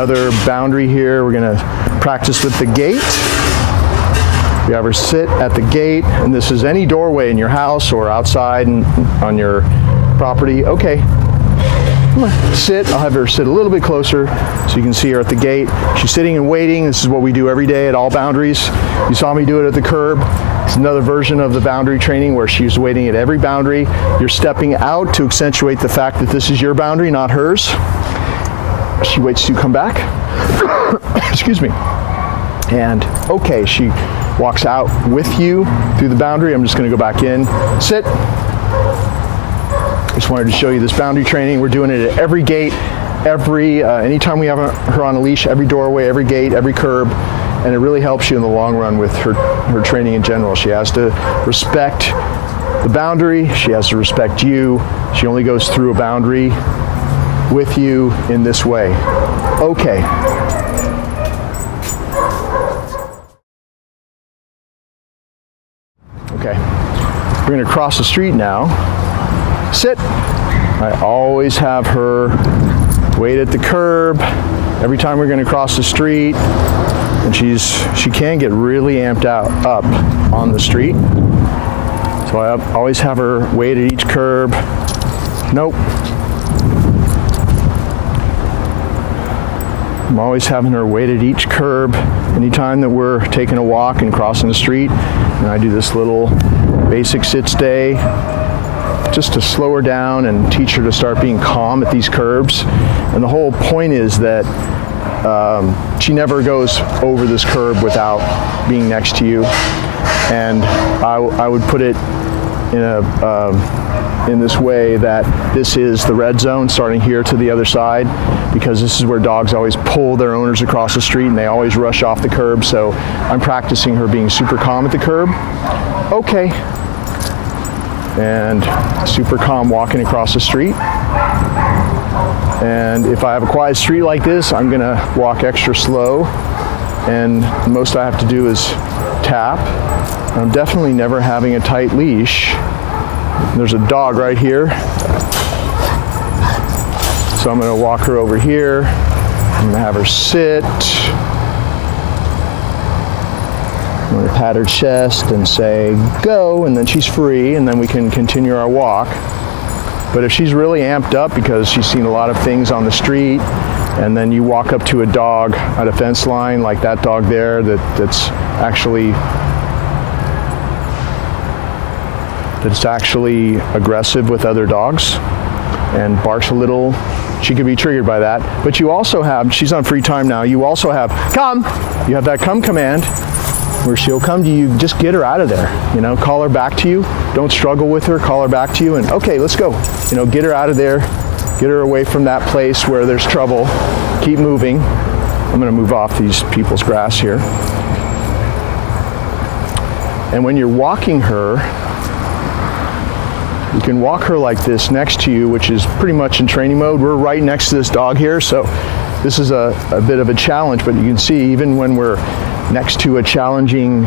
another boundary here. We're gonna practice with the gate. You have her sit at the gate, and this is any doorway in your house or outside and on your property. Okay, come on, sit. I'll have her sit a little bit closer so you can see her at the gate. She's sitting and waiting. This is what we do every day at all boundaries. You saw me do it at the curb. It's another version of the boundary training where she's waiting at every boundary. You're stepping out to accentuate the fact that this is your boundary, not hers. She waits to come back. Excuse me. And okay, she walks out with you through the boundary. I'm just going to go back in. Sit. Just wanted to show you this boundary training. We're doing it at every gate, anytime we have her on a leash, every doorway, every gate, every curb, and it really helps you in the long run with her training in general. She has to respect the boundary. She has to respect you. She only goes through a boundary with you in this way. Okay. Okay, we're going to cross the street now. Sit. I always have her wait at the curb every time we're going to cross the street, and she can get really amped up on the street. So I always have her wait at each curb. Nope. I'm always having her wait at each curb anytime that we're taking a walk and crossing the street. And I do this little basic sit stay just to slow her down and teach her to start being calm at these curbs. And the whole point is that she never goes over this curb without being next to you. And I would put it in this way that this is the red zone starting here to the other side, because this is where dogs always pull their owners across the street and they always rush off the curb. So I'm practicing her being super calm at the curb. Okay. And super calm walking across the street. And if I have a quiet street like this, I'm gonna walk extra slow, and the most I have to do is tap. I'm definitely never having a tight leash. There's a dog right here. So I'm going to walk her over here. I'm going to have her sit. I'm going to pat her chest and say, go, and then she's free, and then we can continue our walk. But if she's really amped up because she's seen a lot of things on the street, and then you walk up to a dog at a fence line, like that dog there that's actually aggressive with other dogs and barks a little, she could be triggered by that. But you also have, she's on free time now, you also have come. You have that come command where she'll come to you. Just get her out of there, call her back to you. Don't struggle with her, call her back to you, and okay, let's go. Get her out of there, get her away from that place where there's trouble. Keep moving. I'm going to move off these people's grass here. And when you're walking her, you can walk her like this next to you, which is pretty much in training mode. We're right next to this dog here, so this is a bit of a challenge, but you can see even when we're next to a challenging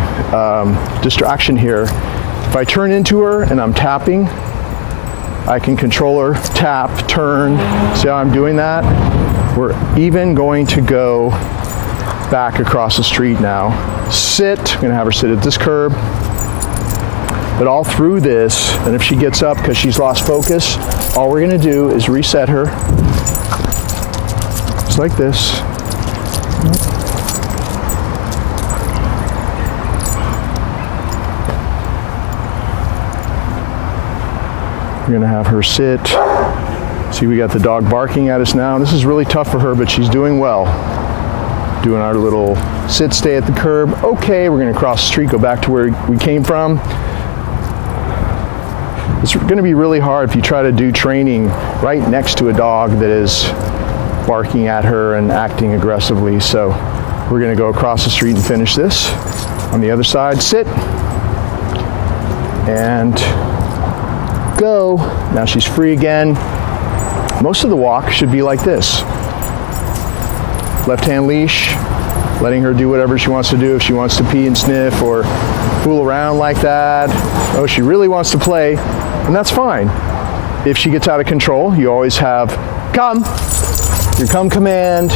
distraction here, if I turn into her and I'm tapping, I can control her, tap, turn. See how I'm doing that? We're even going to go back across the street now. Sit, I'm gonna have her sit at this curb. But all through this, and if she gets up because she's lost focus, all we're gonna do is reset her. Just like this. We're gonna have her sit. See, we got the dog barking at us now. This is really tough for her, but she's doing well. Doing our little sit, stay at the curb. Okay, we're gonna cross the street, go back to where we came from. It's going to be really hard if you try to do training right next to a dog that is barking at her and acting aggressively. So we're going to go across the street and finish this. On the other side, sit. And go. Now she's free again. Most of the walk should be like this. Left hand leash, letting her do whatever she wants to do. If she wants to pee and sniff or fool around like that. Oh, she really wants to play. And that's fine. If she gets out of control, you always have come, your come command,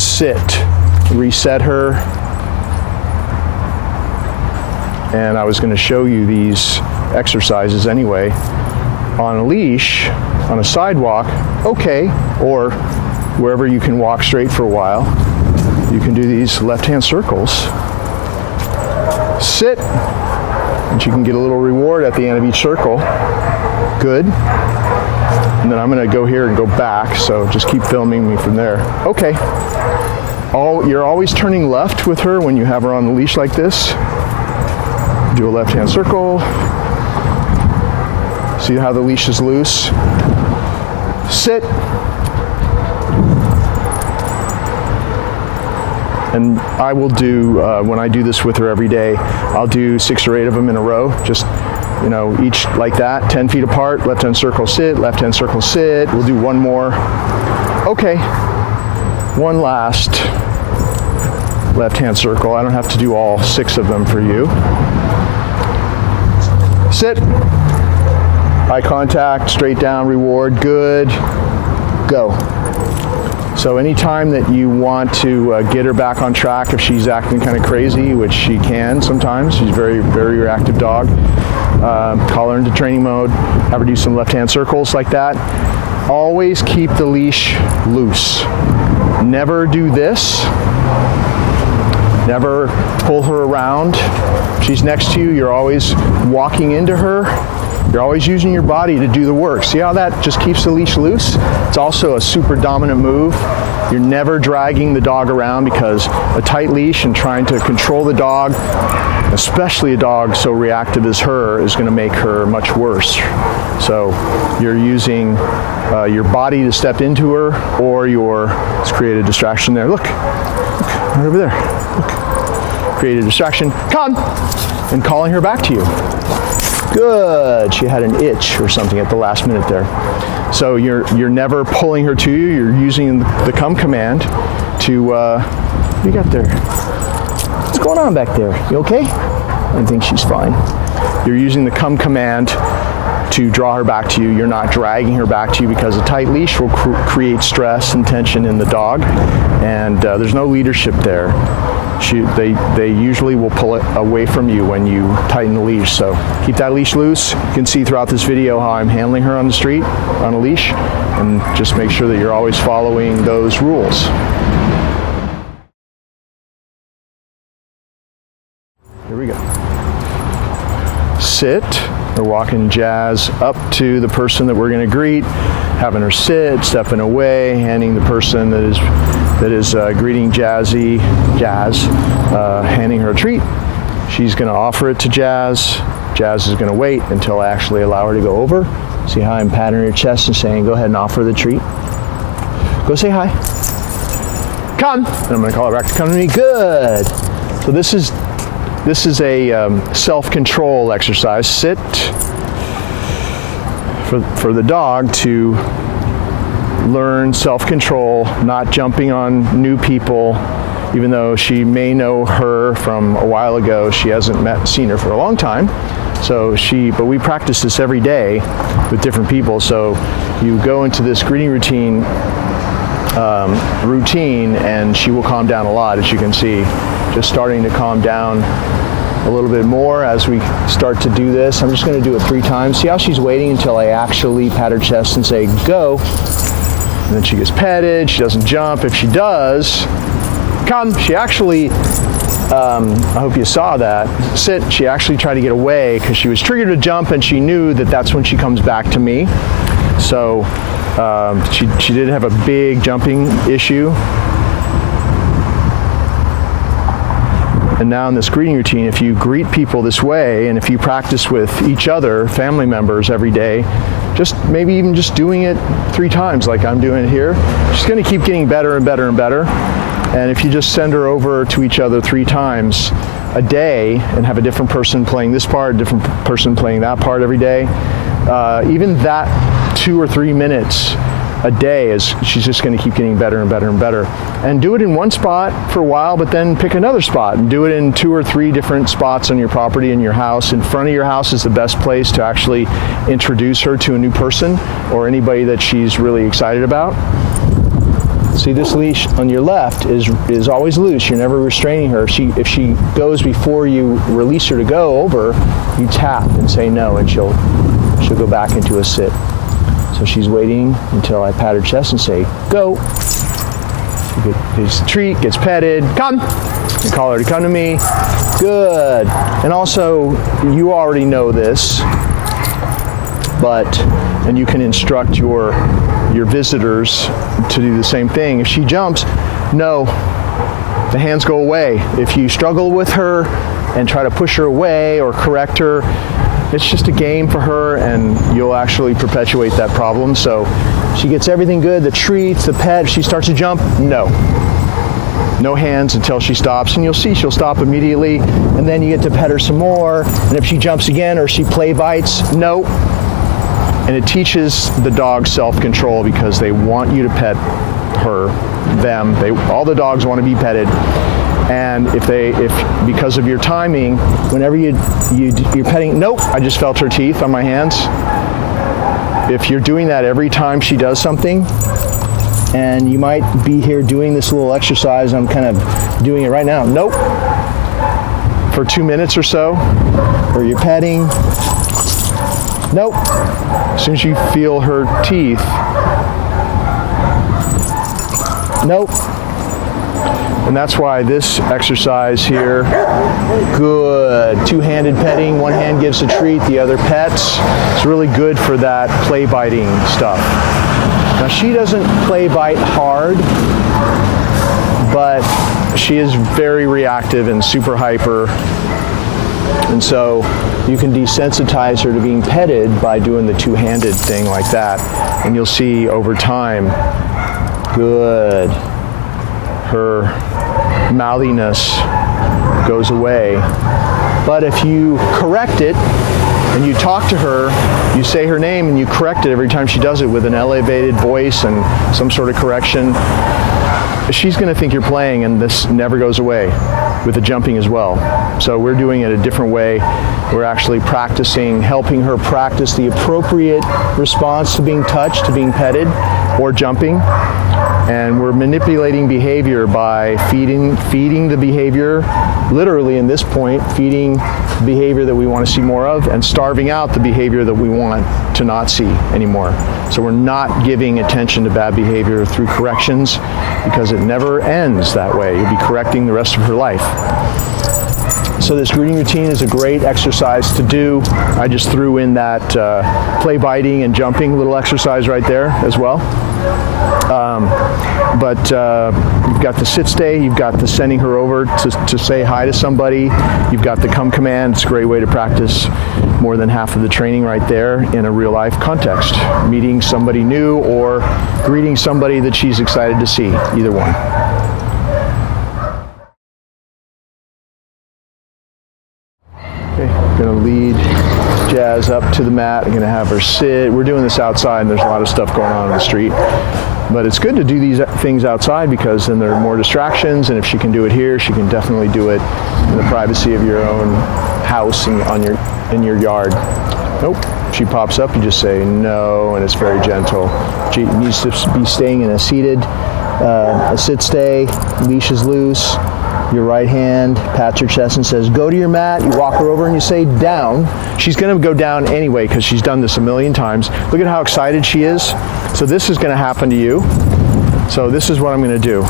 sit, reset her. And I was going to show you these exercises anyway. On a leash, on a sidewalk, okay, or wherever you can walk straight for a while, you can do these left-hand circles. Sit, and you can get a little reward at the end of each circle. Good. And then I'm going to go here and go back, so just keep filming me from there. Okay. You're always turning left with her when you have her on the leash like this. Do a left-hand circle. See how the leash is loose? Sit. And I will do, when I do this with her every day, I'll do 6 or 8 of them in a row, just, each like that, 10 feet apart, left-hand circle, sit, left-hand circle, sit. We'll do one more. Okay, one last left-hand circle. I don't have to do all 6 of them for you. Sit, eye contact, straight down, reward, good, go. So anytime that you want to get her back on track, if she's acting kind of crazy, which she can sometimes, she's a very, very reactive dog, call her into training mode, have her do some left-hand circles like that. Always keep the leash loose. Never do this. Never pull her around. She's next to you, you're always walking into her. You're always using your body to do the work. See how that just keeps the leash loose? It's also a super dominant move. You're never dragging the dog around, because a tight leash and trying to control the dog, especially a dog so reactive as her, is going to make her much worse. So you're using your body to step into her, or let's create a distraction there. Look right over there. Look. Create a distraction. Come! And calling her back to you. Good. She had an itch or something at the last minute there. So you're never pulling her to you. You're using the come command to, what do you got there? What's going on back there? You okay? I think she's fine. You're using the come command to draw her back to you. You're not dragging her back to you, because a tight leash will create stress and tension in the dog, and there's no leadership there. They usually will pull it away from you when you tighten the leash. So keep that leash loose. You can see throughout this video how I'm handling her on the street on a leash, and just make sure that you're always following those rules. Here we go. Sit. We're walking Jazz up to the person that we're going to greet, having her sit, stepping away, handing the person that is greeting Jazz, handing her a treat. She's going to offer it to Jazz. Jazz is going to wait until I actually allow her to go over. See how I'm patting her chest and saying, go ahead and offer the treat. Go say hi. Come. And I'm going to call her back to come to me. Good. So this is a self-control exercise. Sit for the dog to learn self-control, not jumping on new people, even though she may know her from a while ago. She hasn't seen her for a long time. But we practice this every day with different people. So you go into this greeting routine, and she will calm down a lot, as you can see. Just starting to calm down a little bit more as we start to do this. I'm just going to do it 3 times. See how she's waiting until I actually pat her chest and say, go. And then she gets petted. She doesn't jump. If she does, come. She actually, I hope you saw that, sit. She actually tried to get away because she was triggered to jump, and she knew that that's when she comes back to me. So she did have a big jumping issue. And now in this greeting routine, if you greet people this way, and if you practice with each other, family members, every day, maybe even just doing it 3 times like I'm doing it here, she's going to keep getting better and better and better. And if you just send her over to each other 3 times a day and have a different person playing this part, a different person playing that part every day, even that 2 or 3 minutes a day, she's just going to keep getting better and better and better. And do it in one spot for a while, but then pick another spot and do it in 2 or 3 different spots on your property, in your house. In front of your house is the best place to actually introduce her to a new person or anybody that she's really excited about. See, this leash on your left is always loose. You're never restraining her. If she goes before you release her to go over, you tap and say no, and she'll go back into a sit. So she's waiting until I pat her chest and say, go. She gets a treat, gets petted, come. And call her to come to me. Good. And also, you already know this, and you can instruct your visitors to do the same thing. If she jumps, no, the hands go away. If you struggle with her and try to push her away or correct her, it's just a game for her, and you'll actually perpetuate that problem. So she gets everything good, the treats, the pet. If she starts to jump, no hands until she stops, and you'll see she'll stop immediately, and then you get to pet her some more. And if she jumps again or she play bites, no. And it teaches the dog self-control, because they want you to pet them. All the dogs want to be petted. And if because of your timing, whenever you're petting, nope, I just felt her teeth on my hands. If you're doing that every time she does something, and you might be here doing this little exercise, I'm kind of doing it right now, nope, for 2 minutes or so, or you're petting, nope. As soon as you feel her teeth, nope. And that's why this exercise here, good. Two-handed petting, one hand gives a treat, the other pets. It's really good for that play biting stuff. Now, she doesn't play bite hard, but she is very reactive and super hyper. And so you can desensitize her to being petted by doing the two-handed thing like that. And you'll see over time, good, her mouthiness goes away. But if you correct it and you talk to her, you say her name and you correct it every time she does it with an elevated voice and some sort of correction, she's going to think you're playing, and this never goes away with the jumping as well. So we're doing it a different way. We're actually practicing, helping her practice the appropriate response to being touched, to being petted, or jumping. And we're manipulating behavior by feeding the behavior, literally in this point, feeding behavior that we want to see more of, and starving out the behavior that we want to not see anymore. So we're not giving attention to bad behavior through corrections, because it never ends that way. You'll be correcting the rest of her life. So this greeting routine is a great exercise to do. I just threw in that play biting and jumping little exercise right there as well. But you've got the sit stay, you've got the sending her over to say hi to somebody, you've got the come command. It's a great way to practice more than half of the training right there in a real life context. Meeting somebody new or greeting somebody that she's excited to see, either one. Okay, I'm gonna lead Jazz up to the mat. I'm gonna have her sit. We're doing this outside, and there's a lot of stuff going on the street. But it's good to do these things outside, because then there are more distractions, and if she can do it here, she can definitely do it in the privacy of your own house and in your yard. Nope. She pops up, you just say no, and it's very gentle. She needs to be staying in a sit stay, leash is loose. Your right hand pats her chest and says, go to your mat. You walk her over and you say down. She's going to go down anyway, because she's done this a million times. Look at how excited she is. So this is going to happen to you. So this is what I'm going to do.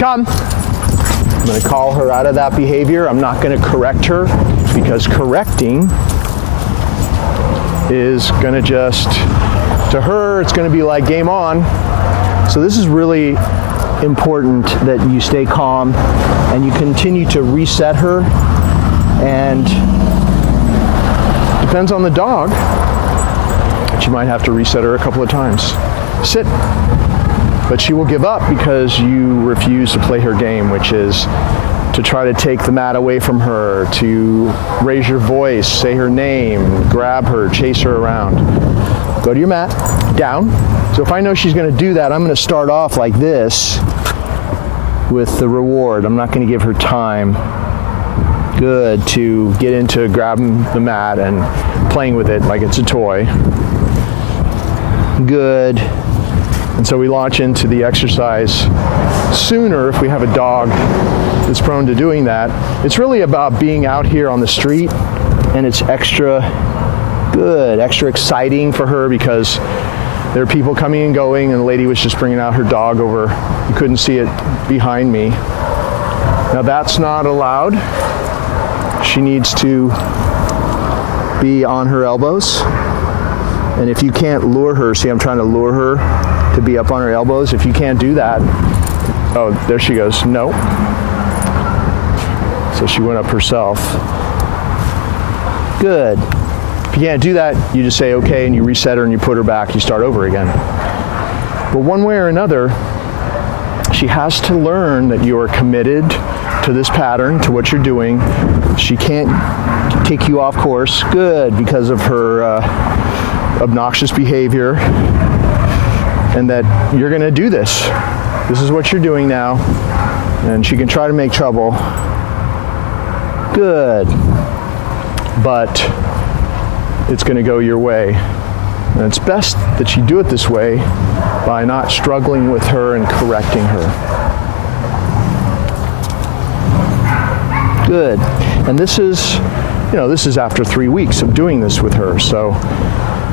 Come. I'm going to call her out of that behavior. I'm not going to correct her, because correcting is going to to her, it's going to be like game on. So this is really important that you stay calm and you continue to reset her, and depends on the dog, but you might have to reset her a couple of times. Sit. But she will give up because you refuse to play her game, which is to try to take the mat away from her, to raise your voice, say her name, grab her, chase her around. Go to your mat, down. So if I know she's going to do that, I'm going to start off like this with the reward. I'm not going to give her time. Good, to get into grabbing the mat and playing with it like it's a toy. Good. And so we launch into the exercise sooner if we have a dog that's prone to doing that. It's really about being out here on the street, and it's extra good, extra exciting for her because there are people coming and going, and the lady was just bringing out her dog over. You couldn't see it behind me. Now that's not allowed. She needs to be on her elbows. And if you can't lure her, see, I'm trying to lure her to be up on her elbows. If you can't do that, oh, there she goes. No. So she went up herself. Good. If you can't do that, you just say okay and you reset her and you put her back, you start over again. But one way or another, she has to learn that you are committed to this pattern, to what you're doing. She can't take you off course. Good, because of her obnoxious behavior, and that you're going to do this. This is what you're doing now, and she can try to make trouble. Good. But it's going to go your way. And it's best that you do it this way by not struggling with her and correcting her. Good. And this is, this is after 3 weeks of doing this with her. So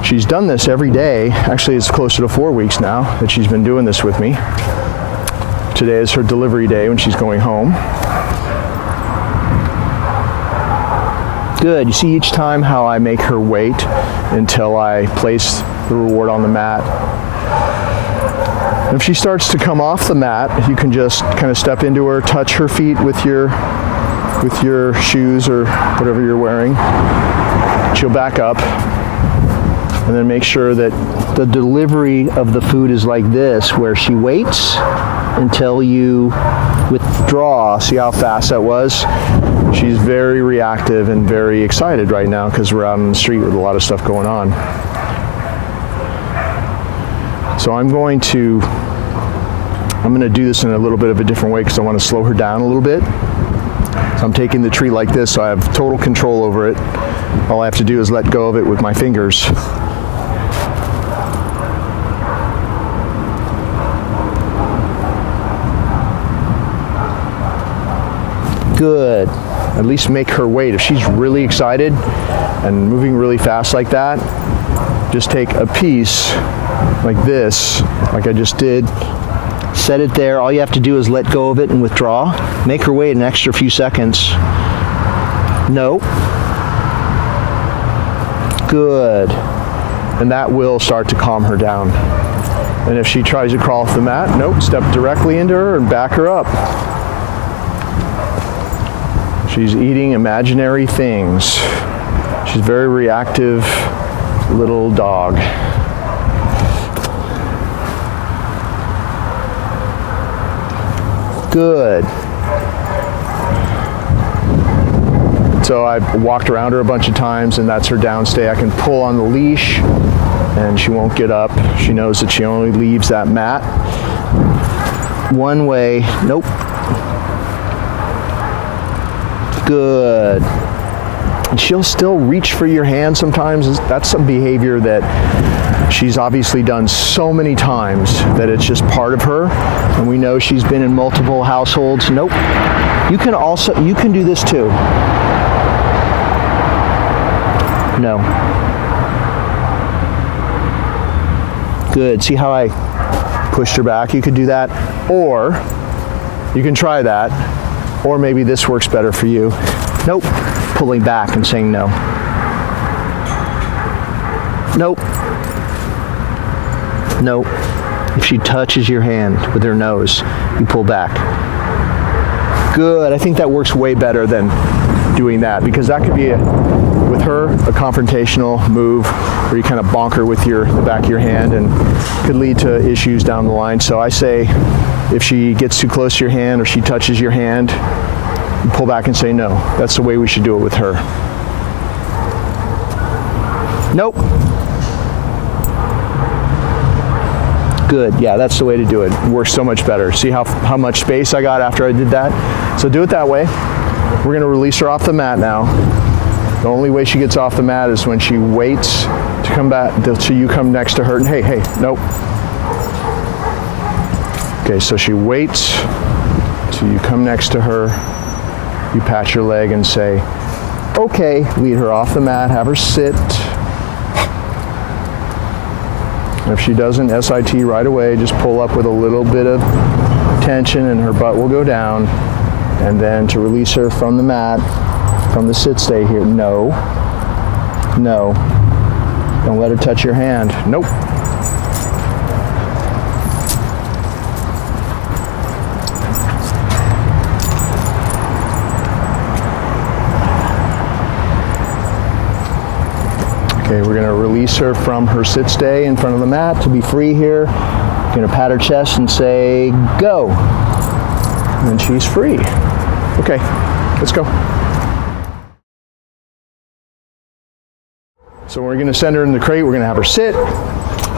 she's done this every day. Actually, it's closer to 4 weeks now that she's been doing this with me. Today is her delivery day when she's going home. Good. You see each time how I make her wait until I place the reward on the mat. If she starts to come off the mat, you can just kind of step into her, touch her feet with your shoes or whatever you're wearing. She'll back up, and then make sure that the delivery of the food is like this, where she waits until you withdraw. See how fast that was? She's very reactive and very excited right now because we're out on the street with a lot of stuff going on. So I'm going to do this in a little bit of a different way because I want to slow her down a little bit. So I'm taking the treat like this, so I have total control over it. All I have to do is let go of it with my fingers. Good. At least make her wait. If she's really excited and moving really fast like that, just take a piece like this, like I just did. Set it there. All you have to do is let go of it and withdraw. Make her wait an extra few seconds. No. Good. And that will start to calm her down. And if she tries to crawl off the mat, nope, step directly into her and back her up. She's eating imaginary things. She's a very reactive little dog. Good. So I've walked around her a bunch of times, and that's her downstay. I can pull on the leash and she won't get up. She knows that she only leaves that mat one way. Nope. Good. And she'll still reach for your hand sometimes. That's some behavior that she's obviously done so many times that it's just part of her. And we know she's been in multiple households. Nope. You can do this too. No. Good. See how I pushed her back? You could do that. Or you can try that. Or maybe this works better for you. Nope. Pulling back and saying no. Nope. Nope. If she touches your hand with her nose, you pull back. Good. I think that works way better than doing that, because that could be, with her, a confrontational move where you kind of bonk her with the back of your hand and could lead to issues down the line. So I say, if she gets too close to your hand or she touches your hand, you pull back and say no. That's the way we should do it with her. Nope. Good. Yeah, that's the way to do it. It works so much better. See how much space I got after I did that? So do it that way. We're going to release her off the mat now. The only way she gets off the mat is when she waits to come back till you come next to her and hey, nope. Okay, so she waits till you come next to her, you pat your leg and say, okay, lead her off the mat, have her sit. And if she doesn't SIT right away, just pull up with a little bit of tension and her butt will go down. And then to release her from the mat, from the sit stay here, no. Don't let her touch your hand, nope. Okay, we're gonna release her from her sit stay in front of the mat to be free here. We're gonna pat her chest and say, go. And she's free. Okay, let's go. So we're gonna send her in the crate, we're gonna have her sit,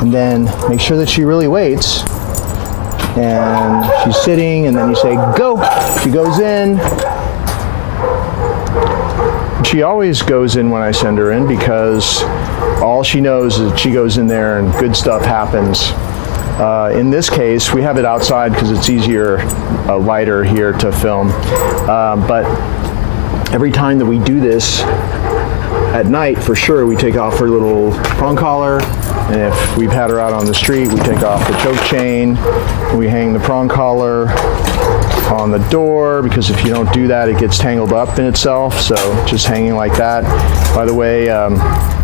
and then make sure that she really waits. And she's sitting, and then you say, go. She goes in. She always goes in when I send her in because all she knows is she goes in there and good stuff happens. In this case, we have it outside because it's easier, lighter here to film. But every time that we do this at night, for sure, we take off her little prong collar. And if we've had her out on the street, we take off the choke chain. We hang the prong collar on the door because if you don't do that, it gets tangled up in itself. So just hanging like that. By the way,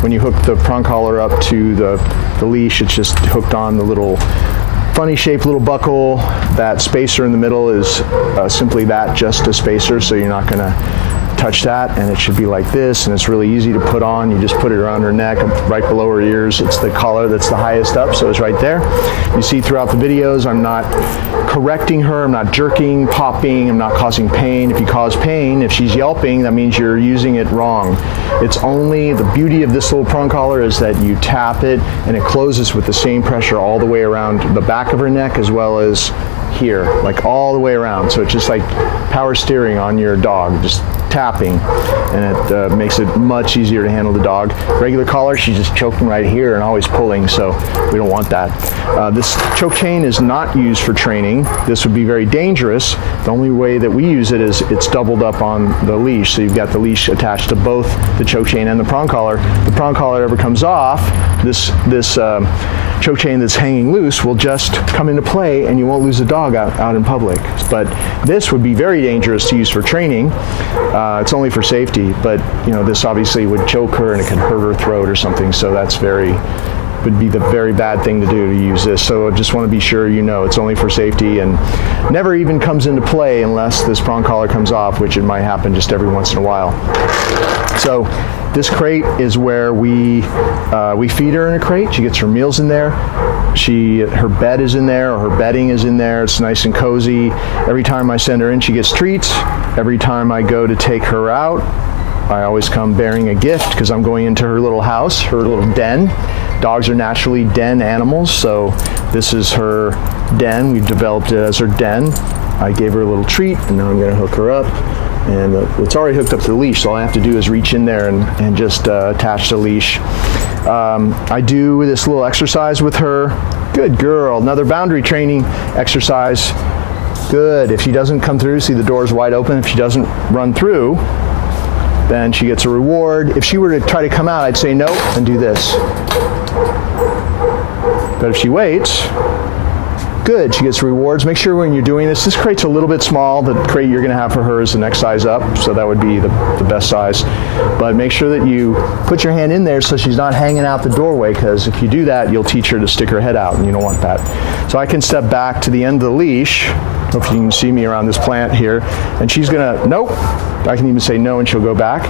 when you hook the prong collar up to the leash, it's just hooked on the little funny shaped little buckle. That spacer in the middle is simply that, just a spacer, so you're not gonna touch that, and it should be like this, and it's really easy to put on. You just put it around her neck, right below her ears. It's the collar that's the highest up, so it's right there. You see throughout the videos, I'm not correcting her, I'm not jerking, popping, I'm not causing pain. If you cause pain, if she's yelping, that means you're using it wrong. It's only, the beauty of this little prong collar is that you tap it, and it closes with the same pressure all the way around the back of her neck as well as here, like all the way around. So it's just like power steering on your dog, just tapping, and it makes it much easier to handle the dog. Regular collar, she's just choking right here and always pulling, so we don't want that. This choke chain is not used for training. This would be very dangerous. The only way that we use it is it's doubled up on the leash, so you've got the leash attached to both the choke chain and the prong collar. The prong collar ever comes off, this choke chain that's hanging loose will just come into play and you won't lose the dog out in public. But this would be very dangerous to use for training. It's only for safety, but this obviously would choke her and it could hurt her throat or something, so that's would be the very bad thing to do, to use this. So I just want to be sure it's only for safety and never even comes into play unless this prong collar comes off, which it might happen just every once in a while. So this crate is where we feed her in a crate. She gets her meals in there. Her bed is in there, or her bedding is in there. It's nice and cozy. Every time I send her in, she gets treats. Every time I go to take her out, I always come bearing a gift because I'm going into her little house, her little den. Dogs are naturally den animals, so this is her den. We've developed it as her den. I gave her a little treat, and now I'm going to hook her up. And it's already hooked up to the leash, so all I have to do is reach in there and just attach the leash. I do this little exercise with her. Good girl. Another boundary training exercise. Good. If she doesn't come through, see the door's wide open. If she doesn't run through, then she gets a reward. If she were to try to come out, I'd say no and do this. But if she waits, good, she gets rewards. Make sure when you're doing this crate's a little bit small. The crate you're gonna have for her is the next size up, so that would be the best size. But make sure that you put your hand in there so she's not hanging out the doorway, because if you do that, you'll teach her to stick her head out, and you don't want that. So I can step back to the end of the leash. Hope you can see me around this plant here. And she's gonna, nope. I can even say no and she'll go back.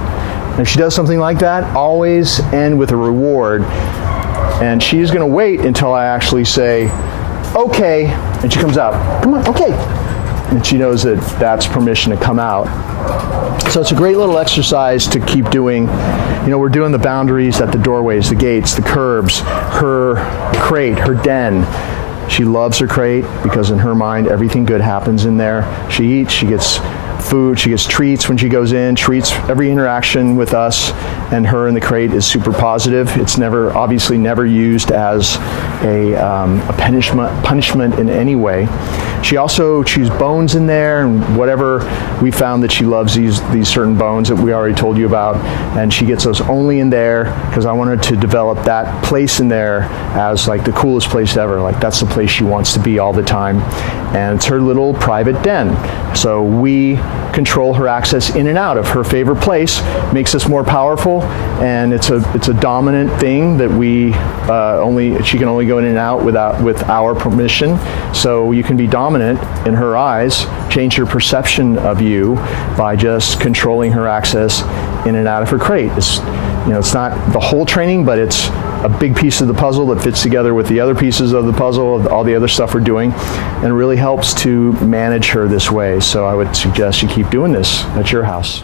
And if she does something like that, always end with a reward. And she's gonna wait until I actually say, okay, and she comes out. Come on, okay. And she knows that that's permission to come out. So it's a great little exercise to keep doing. We're doing the boundaries at the doorways, the gates, the curbs, her crate, her den. She loves her crate because in her mind, everything good happens in there. She eats, she gets food, she gets treats when she goes in, treats. Every interaction with us and her in the crate is super positive. It's obviously never used as a punishment in any way. She also chews bones in there, and whatever we found that she loves these certain bones that we already told you about, and she gets those only in there because I wanted to develop that place in there as like the coolest place ever. Like that's the place she wants to be all the time, and it's her little private den. So we control her access in and out of her favorite place, makes us more powerful, and it's a dominant thing that she can only go in and out with our permission. So you can be dominant in her eyes, change her perception of you by just controlling her access in and out of her crate. It's not the whole training, but it's a big piece of the puzzle that fits together with the other pieces of the puzzle, of all the other stuff we're doing, and really helps to manage her this way. So I would suggest you keep doing this at your house.